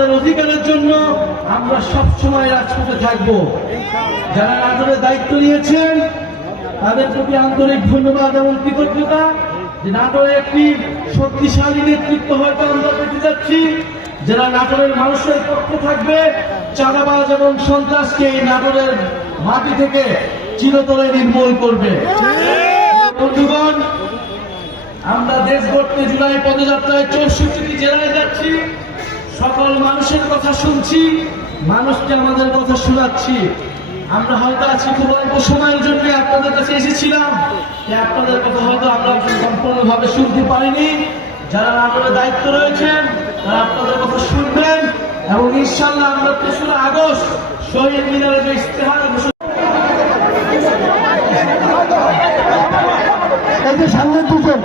আমাদের অধিকারের জন্য আমরা সব সময় রাজপথে থাকব। যারা নাটোরের দায়িত্ব নিয়েছেন, তাদের প্রতি আন্তরিক ধন্যবাদ এবং কৃতজ্ঞতা যে নাটোরে একটি শক্তিশালী নেতৃত্ব হয়তো আমরা পেতে যাচ্ছি। যারা নাটোরের মানুষের পক্ষে থাকবে, চাঁদাবাজ এবং সন্ত্রাসকে এই নাটোরের মাটি থেকে চিরতরে নির্মূল করবে। বন্ধুগণ, আমরা দেশ গড়তে জুলাই পদযাত্রায় চৌষট্টি জেলায় যাচ্ছি। সকল মানুষের কথা শুনছি, মানুষকে আমাদের কথা শোনাচ্ছি। আমরা হয়তো আজকে খুব অল্প সময়ের জন্য, আপনাদের কাছে এসেছিলাম। আপনাদের কথা হয়তো আমরা সম্পূর্ণভাবে শুনতে পারিনি। যারা আমাদের দায়িত্ব রয়েছেন, তারা আপনাদের কথা শুনবেন। এবং ইনশাল্লাহ আমরা তেসরা আগস্ট শহীদ মিনারে যে যে সামনে দুজন।